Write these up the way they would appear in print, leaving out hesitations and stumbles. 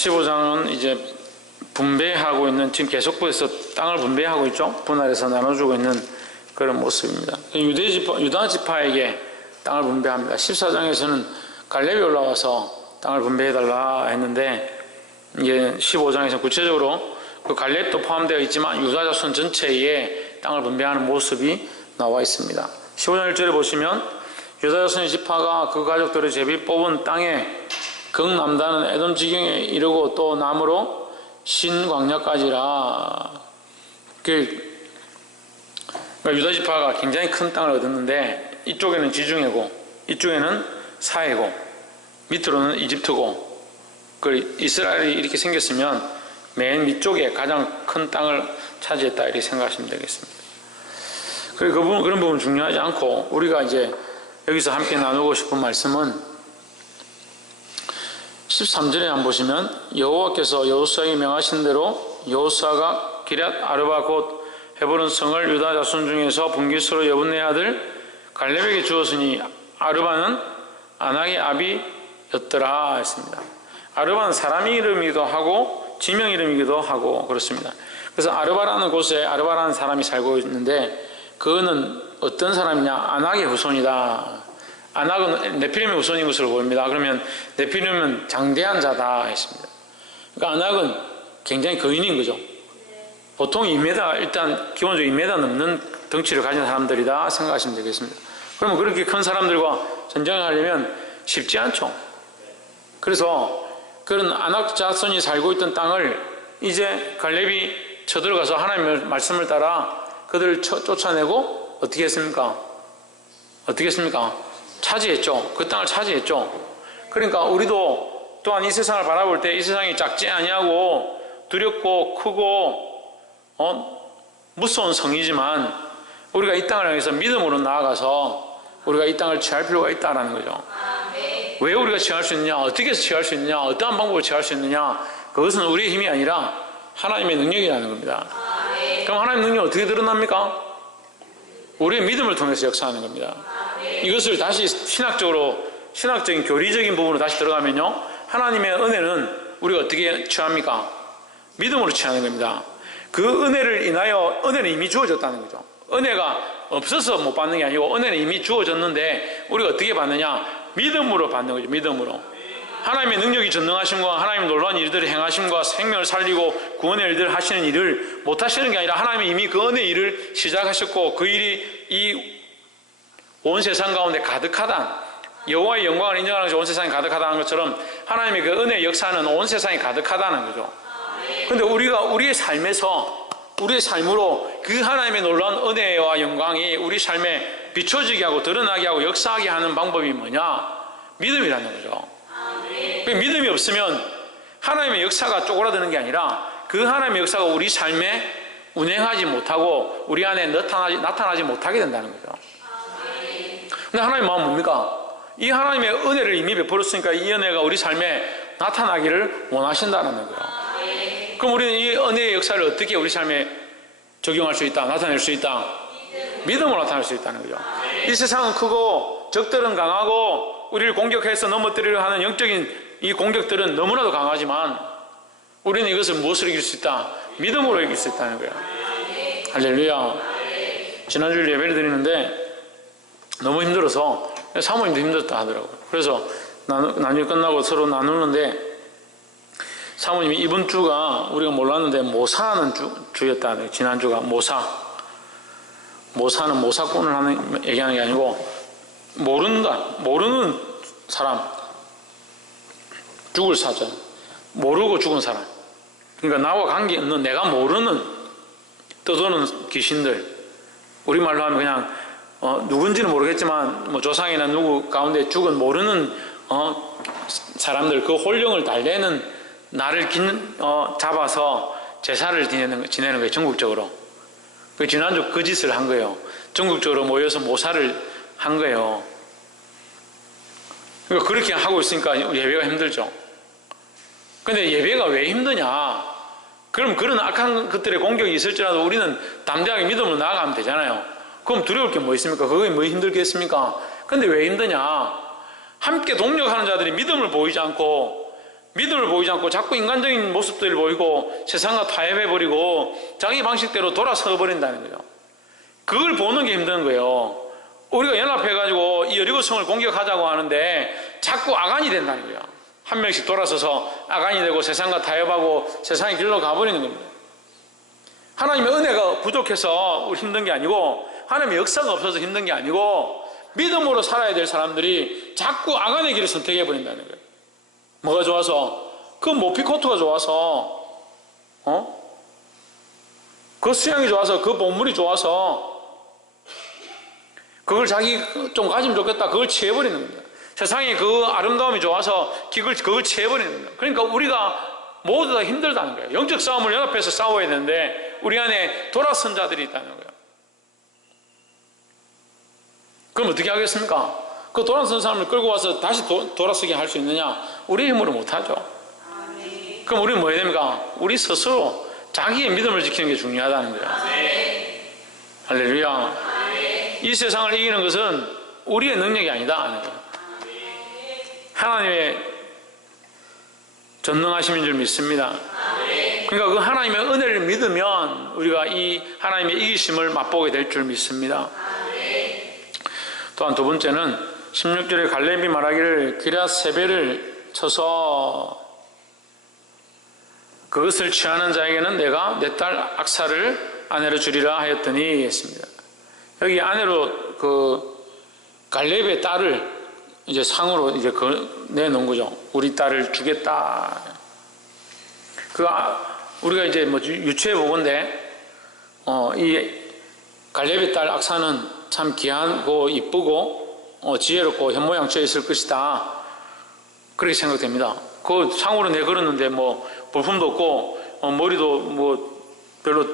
15장은 이제 분배하고 있는, 지금 계속해서 땅을 분배하고 있죠. 분할해서 나눠주고 있는 그런 모습입니다. 유다 지파에게 땅을 분배합니다. 14장에서는 갈렙이 올라와서 땅을 분배해달라 했는데, 이게 15장에서 구체적으로 그 갈렙도 포함되어 있지만 유다 자손 전체에 땅을 분배하는 모습이 나와 있습니다. 15장 1절에 보시면 유다 자손의 지파가 그 가족들의 제비 뽑은 땅에 극남단은 에돔 지경에 이르고 또 남으로 신광야까지라. 그러니까 유다 지파가 굉장히 큰 땅을 얻었는데, 이쪽에는 지중해고 이쪽에는 사해고 밑으로는 이집트고, 그 이스라엘이 이렇게 생겼으면 맨 밑쪽에 가장 큰 땅을 차지했다, 이렇게 생각하시면 되겠습니다. 그리고 그런 부분 중요하지 않고, 우리가 이제 여기서 함께 나누고 싶은 말씀은 13절에 한번 보시면, 여호와께서 여호수아에게 명하신 대로 여호수아가 기럇 아르바 곧 헤브론 성을 유다 자손 중에서 분깃으로 여분네 아들 갈렙에게 주었으니 아르바는 아낙의 아비였더라 했습니다. 아르바는 사람 이름이기도 하고 지명 이름이기도 하고 그렇습니다. 그래서 아르바라는 곳에 아르바라는 사람이 살고 있는데, 그거는 어떤 사람이냐? 아낙의 후손이다. 아낙은 네피림의 후손인 것으로 보입니다. 그러면 네피림은 장대한 자다 했습니다. 그러니까 아낙은 굉장히 거인인 거죠. 보통 2m, 일단 기본적으로 2m 넘는 덩치를 가진 사람들이다 생각하시면 되겠습니다. 그러면 그렇게 큰 사람들과 전쟁을 하려면 쉽지 않죠. 그래서 그런 아낙 자손이 살고 있던 땅을 이제 갈렙이 쳐들어가서 하나님의 말씀을 따라 그들을 쫓아내고 어떻게 했습니까? 차지했죠. 그 땅을 차지했죠. 그러니까 우리도 또한 이 세상을 바라볼 때 이 세상이 작지 아니하고 두렵고 크고 무서운 성이지만, 우리가 이 땅을 향해서 믿음으로 나아가서 우리가 이 땅을 취할 필요가 있다는 거죠. 왜 우리가 취할 수 있느냐? 어떻게 해서 취할 수 있느냐? 어떠한 방법으로 취할 수 있느냐? 그것은 우리의 힘이 아니라 하나님의 능력이라는 겁니다. 그럼 하나님의 능력이 어떻게 드러납니까? 우리의 믿음을 통해서 역사하는 겁니다. 이것을 다시 신학적인 교리적인 부분으로 다시 들어가면요, 하나님의 은혜는 우리가 어떻게 취합니까? 믿음으로 취하는 겁니다. 그 은혜를 인하여, 은혜는 이미 주어졌다는 거죠. 은혜가 없어서 못 받는 게 아니고 은혜는 이미 주어졌는데 우리가 어떻게 받느냐? 믿음으로 받는 거죠. 믿음으로. 하나님의 능력이 전능하심과 하나님의 놀라운 일들을 행하심과 생명을 살리고 구원의 일들을 하시는 일을 못 하시는 게 아니라, 하나님이 이미 그 은혜의 일을 시작하셨고 그 일이 이 온 세상 가운데 가득하다, 여호와의 영광을 인정하는 것이 온 세상에 가득하다는 것처럼 하나님의 그 은혜의 역사는 온 세상에 가득하다는 거죠. 그런데 우리가 우리의 삶에서, 우리의 삶으로 그 하나님의 놀라운 은혜와 영광이 우리 삶에 비춰지게 하고 드러나게 하고 역사하게 하는 방법이 뭐냐? 믿음이라는 거죠. 그 믿음이 없으면 하나님의 역사가 쪼그라드는 게 아니라 그 하나님의 역사가 우리 삶에 운행하지 못하고 우리 안에 나타나지 못하게 된다는 거죠. 근데 하나님의 마음은 뭡니까? 이 하나님의 은혜를 이미 베풀었으니까 이 은혜가 우리 삶에 나타나기를 원하신다는 거예요. 그럼 우리는 이 은혜의 역사를 어떻게 우리 삶에 적용할 수 있다, 나타낼 수 있다? 믿음으로 나타낼 수 있다는 거죠. 이 세상은 크고 적들은 강하고 우리를 공격해서 넘어뜨리려 하는 영적인 이 공격들은 너무나도 강하지만 우리는 이것을 무엇으로 이길 수 있다? 믿음으로 이길 수 있다는 거예요. 할렐루야. 지난주에 예배를 드리는데 너무 힘들어서, 사모님도 힘들었다 하더라고요. 그래서 나중에 끝나고 서로 나누는데, 사모님이 이번 주가 우리가 몰랐는데 모사하는 주였다. 지난주가 모사는 모사꾼을 얘기하는 게 아니고 모르는 사람, 죽을 사자, 모르고 죽은 사람, 그러니까 나와 관계없는, 내가 모르는 떠도는 귀신들, 우리말로 하면 그냥 누군지는 모르겠지만 뭐 조상이나 누구 가운데 죽은 모르는 사람들, 그 혼령을 달래는 나를 잡아서 제사를 지내는 거예요. 전국적으로. 그 지난주 그 짓을 한 거예요. 전국적으로 모여서 모사를 한 거예요. 그러니까 그렇게 하고 있으니까 예배가 힘들죠. 근데 예배가 왜 힘드냐? 그럼 그런 악한 것들의 공격이 있을지라도 우리는 담대하게 믿음으로 나아가면 되잖아요. 그럼 두려울 게 뭐 있습니까? 그게 뭐 힘들겠습니까? 근데 왜 힘드냐? 함께 동력하는 자들이 믿음을 보이지 않고 믿음을 보이지 않고 자꾸 인간적인 모습들을 보이고 세상과 타협해버리고 자기 방식대로 돌아서 버린다는 거예요. 그걸 보는 게 힘든 거예요. 우리가 연합해가지고 이 여리고성을 공격하자고 하는데 자꾸 아간이 된다는 거예요. 한 명씩 돌아서서 아간이 되고 세상과 타협하고 세상의 길로 가버리는 겁니다. 하나님의 은혜가 부족해서 우리 힘든 게 아니고 하나님의 역사가 없어서 힘든 게 아니고 믿음으로 살아야 될 사람들이 자꾸 아간의 길을 선택해버린다는 거예요. 뭐가 좋아서? 그 모피코트가 좋아서 그 수양이 좋아서 그 본물이 좋아서 그걸 자기 좀 가지면 좋겠다 그걸 취해버리는 겁니다. 세상에 그 아름다움이 좋아서 그걸 취해버리는 겁니다. 그러니까 우리가 모두 다 힘들다는 거예요. 영적 싸움을 연합해서 싸워야 되는데 우리 안에 돌아선 자들이 있다는 거예요. 그럼 어떻게 하겠습니까? 그 돌아선 사람을 끌고 와서 다시 돌아서게 할 수 있느냐? 우리 힘으로 못하죠. 그럼 우리는 뭐 해야 됩니까? 우리 스스로 자기의 믿음을 지키는 게 중요하다는 거예요. 할렐루야. 이 세상을 이기는 것은 우리의 능력이 아니다. 하나님의 전능하심인 줄 믿습니다. 그러니까 그 하나님의 은혜를 믿으면 우리가 이 하나님의 이기심을 맛보게 될 줄 믿습니다. 또한 두 번째는 16절에 갈렙이 말하기를 기럇세벨을 쳐서 그것을 취하는 자에게는 내가 내 딸 악사를 아내로 주리라 하였더니 했습니다. 여기 아내로 그 갈렙의 딸을 이제 상으로 이제 내놓은 거죠. 우리 딸을 주겠다. 우리가 이제 뭐 유추해 보건데 이 갈렙의 딸 악사는 참 귀하고 이쁘고 지혜롭고 현모양처에 있을 것이다. 그렇게 생각됩니다. 그 상으로 내걸었는데 뭐 볼품도 없고 머리도 뭐 별로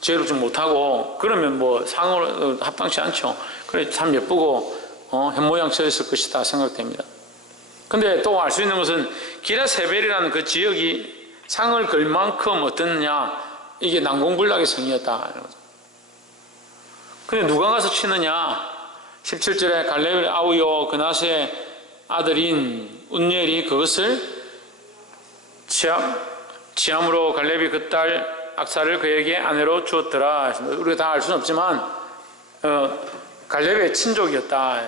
지혜롭지 못하고 그러면 뭐 상으로 합당치 않죠. 그래 참 예쁘고 현모양처에 있을 것이다 생각됩니다. 근데 또 알 수 있는 것은 기럇세벨이라는 그 지역이 상을 걸 만큼 어떻느냐 이게 난공불락의 성이었다. 근데 누가 가서 치느냐? 17절에 갈렙의 아우요 그낫의 아들인 운니엘이 그것을 취함으로 갈렙이 그 딸 악사를 그에게 아내로 주었더라. 우리가 다 알 수는 없지만 갈렙의 친족이었다.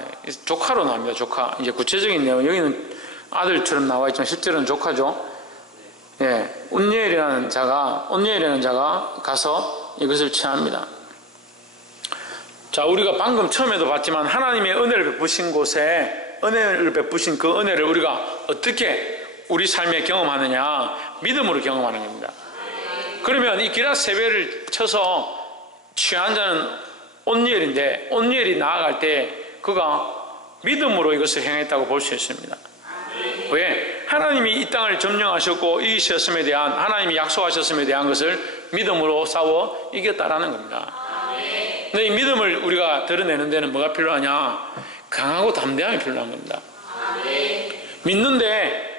조카로 나옵니다. 조카. 이제 구체적인 내용 여기는 아들처럼 나와 있지만 실제로는 조카죠. 예, 운니엘이라는 자가 가서 이것을 취합니다. 자, 우리가 방금 처음에도 봤지만 하나님의 은혜를 베푸신 곳에 은혜를 베푸신 그 은혜를 우리가 어떻게 우리 삶에 경험하느냐? 믿음으로 경험하는 겁니다. 그러면 이 기럇세벨을 쳐서 취한 자는 온니엘인데 온니엘이 나아갈 때 그가 믿음으로 이것을 행했다고 볼 수 있습니다. 왜? 하나님이 이 땅을 점령하셨고 이기셨음에 대한 하나님이 약속하셨음에 대한 것을 믿음으로 싸워 이겼다라는 겁니다. 근데 이 믿음을 우리가 드러내는 데는 뭐가 필요하냐? 강하고 담대함이 필요한 겁니다. 믿는데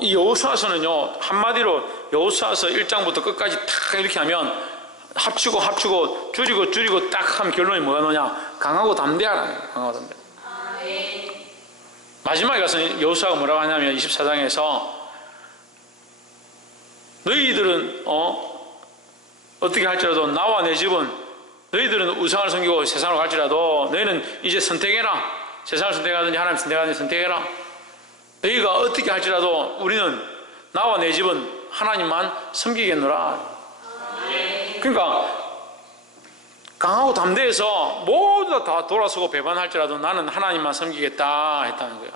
이 여호수아서는요 한마디로 여호수아서 1장부터 끝까지 탁 이렇게 하면 합치고 줄이고 딱 하면 결론이 뭐가 나오냐? 강하고 담대하라는 거예요. 강하고 담대. 마지막에 가서 여호수아가 뭐라고 하냐면 24장에서 너희들은 어떻게 할지라도 나와 내 집은 너희들은 우상을 섬기고 세상으로 갈지라도 너희는 이제 선택해라. 세상을 선택하든지 하나님 선택하든지 선택해라. 너희가 어떻게 할지라도 우리는 나와 내 집은 하나님만 섬기겠노라. 그러니까 강하고 담대해서 모두 다 돌아서고 배반할지라도 나는 하나님만 섬기겠다 했다는 거예요.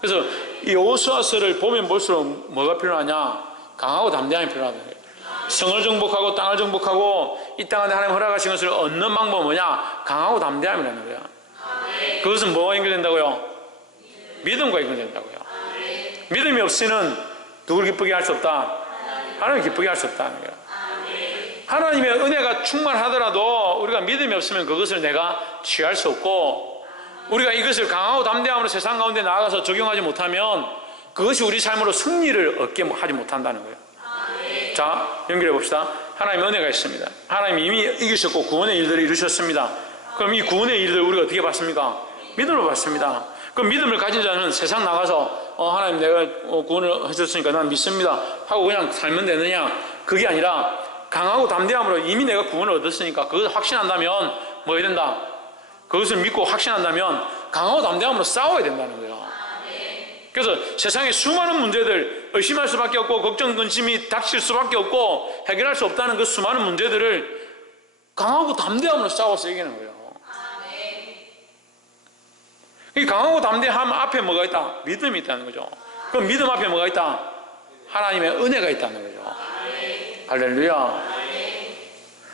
그래서 이 여호수아서를 보면 볼수록 뭐가 필요하냐? 강하고 담대함이 필요하다는 거예요. 성을 정복하고 땅을 정복하고 이 땅에 하나님 허락하신 것을 얻는 방법은 뭐냐? 강하고 담대함이라는 거예요. 그것은 뭐가 연결된다고요? 믿음과 연결된다고요. 믿음이 없이는 누구를 기쁘게 할 수 없다? 하나님을 기쁘게 할 수 없다는 거예요. 하나님의 은혜가 충만하더라도 우리가 믿음이 없으면 그것을 내가 취할 수 없고 우리가 이것을 강하고 담대함으로 세상 가운데 나아가서 적용하지 못하면 그것이 우리 삶으로 승리를 얻게 하지 못한다는 거예요. 자, 연결해 봅시다. 하나님의 은혜가 있습니다. 하나님이 이미 이기셨고 구원의 일들을 이루셨습니다. 그럼 이 구원의 일들을 우리가 어떻게 받습니까? 믿음으로 받습니다. 그럼 믿음을 가진 자는 세상 나가서 하나님 내가 구원을 해줬으니까 난 믿습니다 하고 그냥 살면 되느냐? 그게 아니라 강하고 담대함으로 이미 내가 구원을 얻었으니까 그것을 확신한다면 뭐 해야 된다? 그것을 믿고 확신한다면 강하고 담대함으로 싸워야 된다는 거예요. 그래서 세상에 수많은 문제들 의심할 수밖에 없고 걱정 근심이 닥칠 수밖에 없고 해결할 수 없다는 그 수많은 문제들을 강하고 담대함으로 싸워서 이기는 거예요. 이 강하고 담대함 앞에 뭐가 있다? 믿음이 있다는 거죠. 그럼 믿음 앞에 뭐가 있다? 하나님의 은혜가 있다는 거죠. 할렐루야.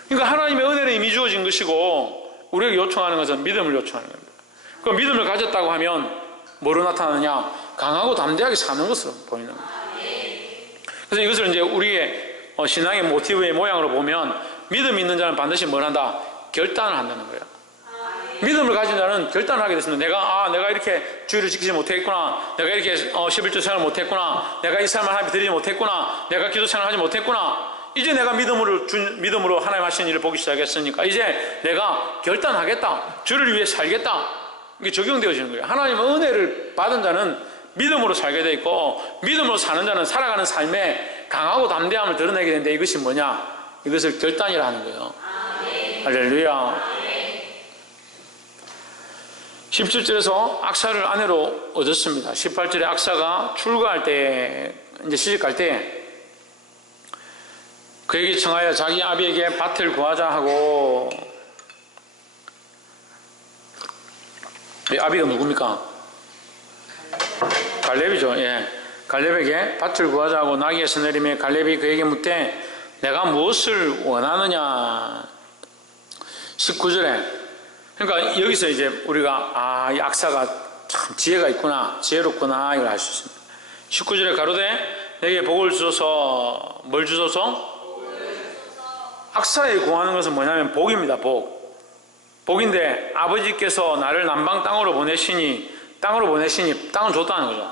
그러니까 하나님의 은혜는 이미 주어진 것이고 우리에게 요청하는 것은 믿음을 요청하는 겁니다. 그럼 믿음을 가졌다고 하면 뭐로 나타나느냐? 강하고 담대하게 사는 것으로 보이는 겁니다. 그래서 이것을 이제 우리의 신앙의 모티브의 모양으로 보면 믿음이 있는 자는 반드시 뭘 한다? 결단을 한다는 거예요. 믿음을 가진 자는 결단을 하게 됐습니다. 내가 이렇게 주의를 지키지 못했구나. 내가 이렇게 11조 생활을 못했구나. 내가 이 삶을 하나님께 드리지 못했구나. 내가 기도 생활을 하지 못했구나. 이제 내가 믿음으로 하나님 하시는 일을 보기 시작했으니까 이제 내가 결단하겠다. 주를 위해 살겠다. 이게 적용되어지는 거예요. 하나님의 은혜를 받은 자는 믿음으로 살게 돼 있고 믿음으로 사는 자는 살아가는 삶에 강하고 담대함을 드러내게 되는데 이것이 뭐냐? 이것을 결단이라 하는 거예요. 할렐루야. 17절에서 악사를 아내로 얻었습니다. 18절에 악사가 출가할 때, 이제 시집갈 때, 그에게 청하여 자기 아비에게 밭을 구하자 하고, 아비가 누굽니까? 갈렙이죠. 예. 갈렙에게 밭을 구하자 하고 나귀에서 내리며 갈렙이 그에게 묻되 내가 무엇을 원하느냐? 19절에 그러니까 여기서 이제 우리가 이 악사가 참 지혜가 있구나, 지혜롭구나 이걸 알 수 있습니다. 19절에 가로되 내게 복을 주소서. 뭘 주소서? 악사에 구하는 것은 뭐냐면 복입니다. 복인데 아버지께서 나를 남방 땅으로 보내시니 땅을 줬다는 거죠.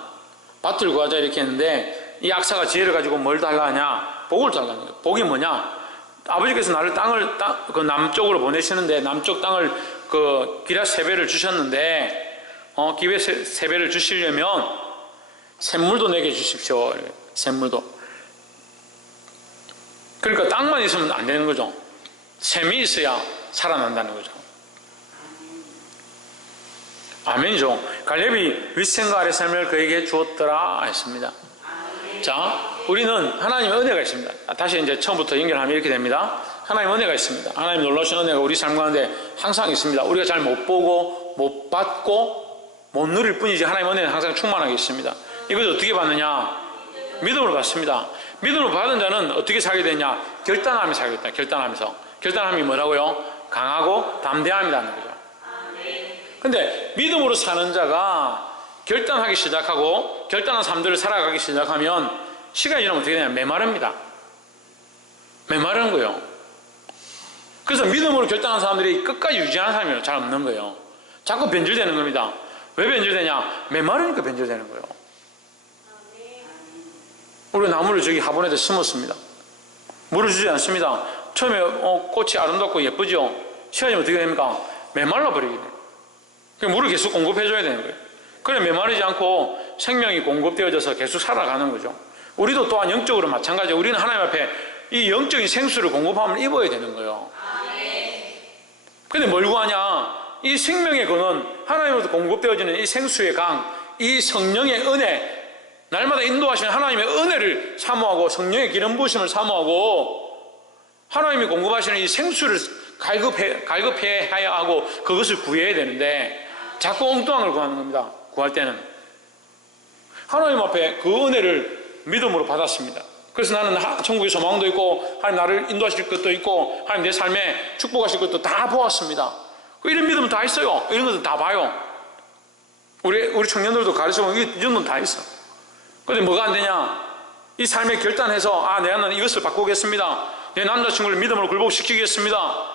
밭을 구하자 이렇게 했는데 이 악사가 지혜를 가지고 뭘 달라 하냐? 복을 달라는 거예요. 복이 뭐냐? 아버지께서 나를 그 남쪽으로 보내시는데 남쪽 땅을 그 기럇 세배를 주셨는데 기럇 세배를 주시려면 샘물도 내게 주십시오. 샘물도. 그러니까 땅만 있으면 안 되는 거죠. 샘이 있어야 살아난다는 거죠. 아멘이죠. 갈렙이 윗샘과 아랫샘을 그에게 주었더라 했습니다. 자, 우리는 하나님의 은혜가 있습니다. 다시 이제 처음부터 연결하면 이렇게 됩니다. 하나님의 은혜가 있습니다. 하나님 놀라신 은혜가 우리 삶 가운데 항상 있습니다. 우리가 잘 못 보고 못 받고 못 누릴 뿐이지 하나님의 은혜는 항상 충만하게 있습니다. 이것을 어떻게 받느냐? 믿음으로 받습니다. 믿음으로 받은 자는 어떻게 살게 되냐? 결단하며 살겠다. 결단하면서. 결단함이 뭐라고요? 강하고 담대함이라는 거죠. 근데 믿음으로 사는 자가 결단하기 시작하고 결단한 삶들을 살아가기 시작하면 시간이 지나면 어떻게 되냐? 메마릅니다. 메마르는 거예요. 그래서 믿음으로 결단한 사람들이 끝까지 유지하는 사람이 잘 없는 거예요. 자꾸 변질되는 겁니다. 왜 변질되냐? 메마르니까 변질되는 거예요. 우리 나무를 저기 화분에다 심었습니다. 물을 주지 않습니다. 처음에 꽃이 아름답고 예쁘죠? 시간이 어떻게 됩니까? 메말라 버리게 돼요. 물을 계속 공급해줘야 되는 거예요. 그래 메마르지 않고 생명이 공급되어져서 계속 살아가는 거죠. 우리도 또한 영적으로 마찬가지예요. 우리는 하나님 앞에 이 영적인 생수를 공급함을 입어야 되는 거예요. 근데 뭘 구하냐? 이 생명의 근원, 하나님으로부터 공급되어지는 이 생수의 강, 이 성령의 은혜, 날마다 인도하시는 하나님의 은혜를 사모하고 성령의 기름 부으심을 사모하고 하나님이 공급하시는 이 생수를 갈급해야 하고 그것을 구해야 되는데 자꾸 엉뚱한 걸 구하는 겁니다. 구할 때는 하나님 앞에 그 은혜를 믿음으로 받았습니다. 그래서 나는 천국의 소망도 있고 하나님 나를 인도하실 것도 있고 하나님 내 삶에 축복하실 것도 다 보았습니다. 이런 믿음은 다 있어요. 이런 것도 다 봐요. 우리 청년들도 가르쳐보면 이 정도는 다 있어. 그런데 뭐가 안 되냐? 이 삶에 결단해서 내가 이것을 바꾸겠습니다. 내 남자친구를 믿음으로 굴복시키겠습니다.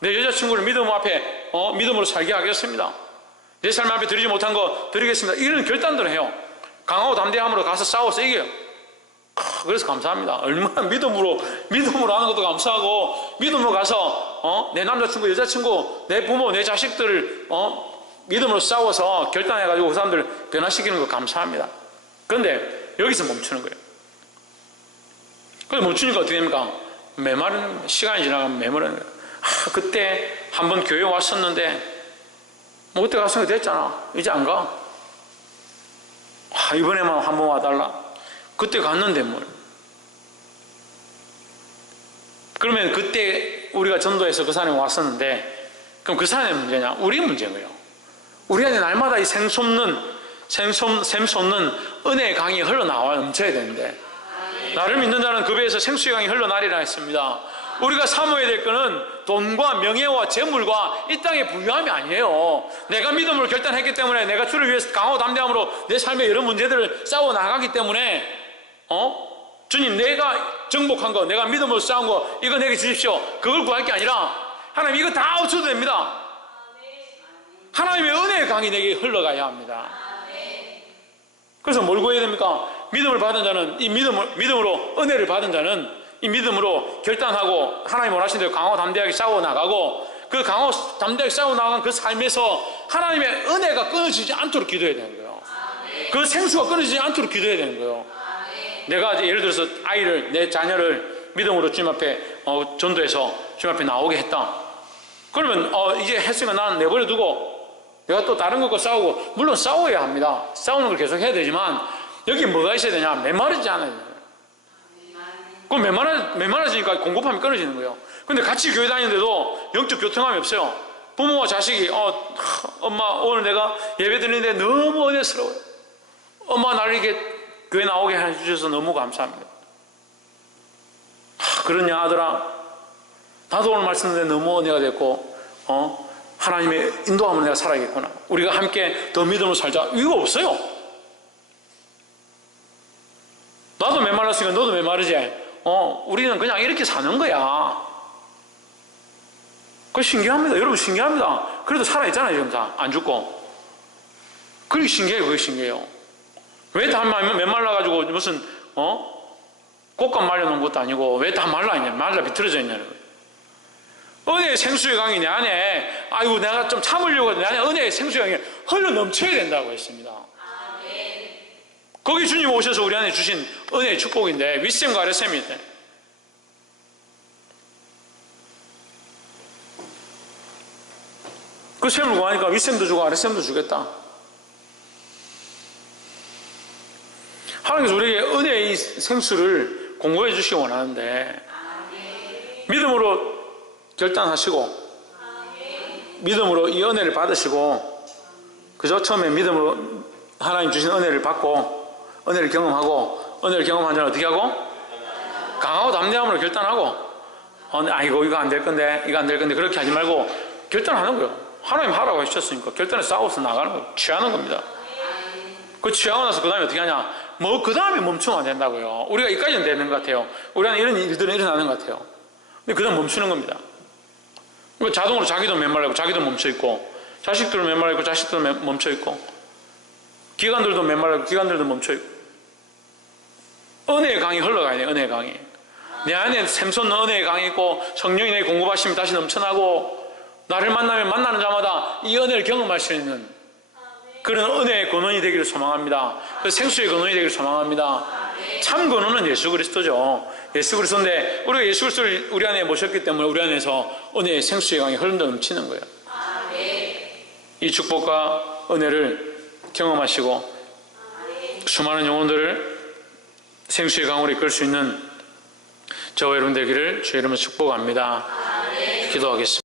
내 여자친구를 믿음 앞에 믿음으로 살게 하겠습니다. 내 삶 앞에 드리지 못한 거 드리겠습니다. 이런 결단들을 해요. 강하고 담대함으로 가서 싸워서 이겨요. 그래서 감사합니다. 얼마나 믿음으로 하는 것도 감사하고 믿음으로 가서 내 남자친구, 여자친구, 내 부모, 내 자식들을 믿음으로 싸워서 결단해가지고 그 사람들을 변화시키는 거 감사합니다. 그런데 여기서 멈추는 거예요. 그래서 멈추니까 어떻게 됩니까? 메마르는, 시간이 지나가면 메마르는 거예요. 그때 한번 교회 왔었는데 뭐 그때 갔으니까 됐잖아. 이제 안 가. 이번에만 한번 와달라. 그때 갔는데 뭘. 그러면 그때 우리가 전도해서 그 산에 왔었는데 그럼 그 산의 문제냐? 우리 문제인 거예요. 우리 안에 날마다 이 샘솟는 은혜의 강이 흘러나와 넘쳐야 되는데, 나를 믿는 자는 그 배에서 생수의 강이 흘러나리라 했습니다. 우리가 사모해야 될 것은 돈과 명예와 재물과 이 땅의 부유함이 아니에요. 내가 믿음으로 결단했기 때문에, 내가 주를 위해서 강하고 담대함으로 내 삶의 여러 문제들을 싸워 나가기 때문에 주님, 내가 정복한 거, 내가 믿음으로 싸운 거, 이거 내게 주십시오. 그걸 구할 게 아니라 하나님, 이거 다 없어도 됩니다. 하나님의 은혜의 강이 내게 흘러가야 합니다. 그래서 뭘 구해야 됩니까? 믿음을 받은 자는, 이 믿음으로 은혜를 받은 자는 이 믿음으로 결단하고 하나님 원하신 대로 강하고 담대하게 싸워 나가고, 그 강하고 담대하게 싸워 나간 그 삶에서 하나님의 은혜가 끊어지지 않도록 기도해야 되는 거예요. 그 생수가 끊어지지 않도록 기도해야 되는 거예요. 내가 예를 들어서 아이를, 내 자녀를 믿음으로 주님 앞에 전도해서 주님 앞에 나오게 했다. 그러면 이제 했으니까 난 내버려 두고 내가 또 다른 것과 싸우고, 물론 싸워야 합니다. 싸우는 걸 계속 해야 되지만 여기 뭐가 있어야 되냐? 메마르지 않아야 돼요. 그럼 메마르지니까 공급함이 끊어지는 거예요. 근데 같이 교회 다니는데도 영적 교통함이 없어요. 부모와 자식이 엄마 오늘 내가 예배 드리는데 너무 은혜스러워요. 엄마 나를 이렇게 교회 나오게 해주셔서 너무 감사합니다. 그러냐 아들아, 나도 오늘 말씀 듣는데 너무 은혜가 됐고 하나님의 인도함으로 내가 살아야겠구나. 우리가 함께 더 믿음으로 살자. 이거 없어요. 나도 메말랐으니까 너도 메마르지. 우리는 그냥 이렇게 사는 거야. 그거 신기합니다. 여러분 신기합니다. 그래도 살아있잖아요. 지금 다 안 죽고. 그게 신기해요. 그게 신기해요. 왜 다 메말라가지고 무슨 꽃감 말려놓은 것도 아니고 왜 다 말라있냐, 말라 비틀어져 있냐는 거예요. 은혜의 생수의 강이 내 안에, 아이고 내가 좀 참으려고 내 안에 은혜의 생수의 강이 흘러 넘쳐야 된다고 했습니다. 거기 주님 오셔서 우리 안에 주신 은혜의 축복인데, 윗셈과 아랫셈인데, 그 셈을 구하니까 윗셈도 주고 아랫셈도 주겠다. 하나님께서 우리에게 은혜의 생수를 공급해 주시기 원하는데, 믿음으로 결단하시고 믿음으로 이 은혜를 받으시고, 그저 처음에 믿음으로 하나님 주신 은혜를 받고 은혜를 경험하고, 은혜를 경험한 자는 어떻게 하고? 강하고 담대함으로 결단하고, 아이고 이거 안 될 건데, 이거 안 될 건데, 그렇게 하지 말고 결단하는 거예요. 하나님 하라고 하셨으니까 결단해서 싸워서 나가는 거예요. 취하는 겁니다. 그 취하고 나서 그 다음에 어떻게 하냐? 그 다음에 멈추면 안 된다고요. 우리가 이까지는 되는 것 같아요. 우리 안에 이런 일들은 일어나는 것 같아요. 근데 그 다음 멈추는 겁니다. 자동으로 자기도 메말라있고 자기도 멈춰있고, 자식들도 메말라있고 자식들도 멈춰있고, 기관들도 메말라있고 기관들도 멈춰있고. 은혜의 강이 흘러가야 돼요. 은혜의 강이. 내 안에 샘솟는 은혜의 강이 있고, 성령이 내 공급하심이 다시 넘쳐나고, 나를 만나면 만나는 자마다 이 은혜를 경험할 수 있는 그런 은혜의 근원이 되기를 소망합니다. 그 생수의 근원이 되기를 소망합니다. 참 근원은 예수 그리스도죠. 예수 그리스도인데, 우리가 예수 그리스도를 우리 안에 모셨기 때문에 우리 안에서 은혜의 생수의 강이 흘러 넘치는 거예요. 이 축복과 은혜를 경험하시고 수많은 영혼들을 생수의 강으로 이끌 수 있는 저와 여러분 되기를 주의 이름으로 축복합니다. 기도하겠습니다.